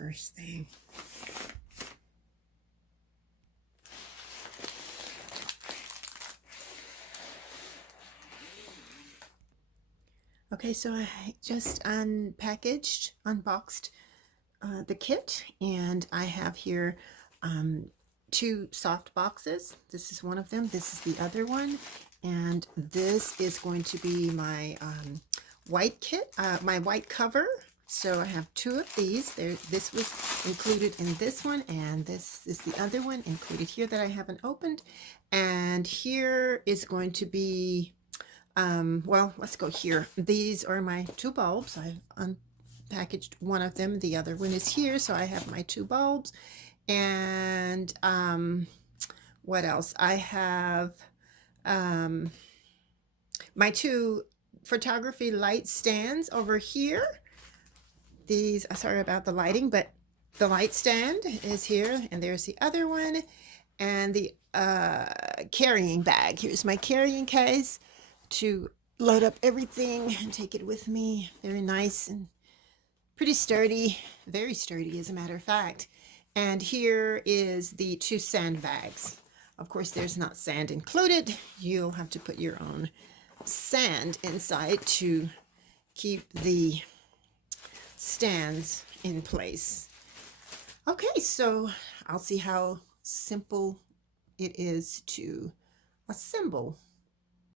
first thing. Okay, so I just unboxed the kit, and I have here 2 soft boxes. This is one of them. This is the other one, and this is going to be my white kit, my white cover. So I have 2 of these. This was included in this one, and this is the other one included here that I haven't opened. And here is going to be, well, let's go here. These are my 2 bulbs. I've unpackaged one of them. The other one is here, so I have my 2 bulbs. And what else? I have my 2 photography light stands over here. These, sorry about the lighting, but the light stand is here, and there's the other one, and the carrying bag. Here's my carrying case to load up everything and take it with me. Very nice and pretty sturdy, very sturdy as a matter of fact. And here is the 2 sandbags. Of course, there's not sand included. You'll have to put your own sand inside to keep the stands in place. Okay, so I'll see how simple it is to assemble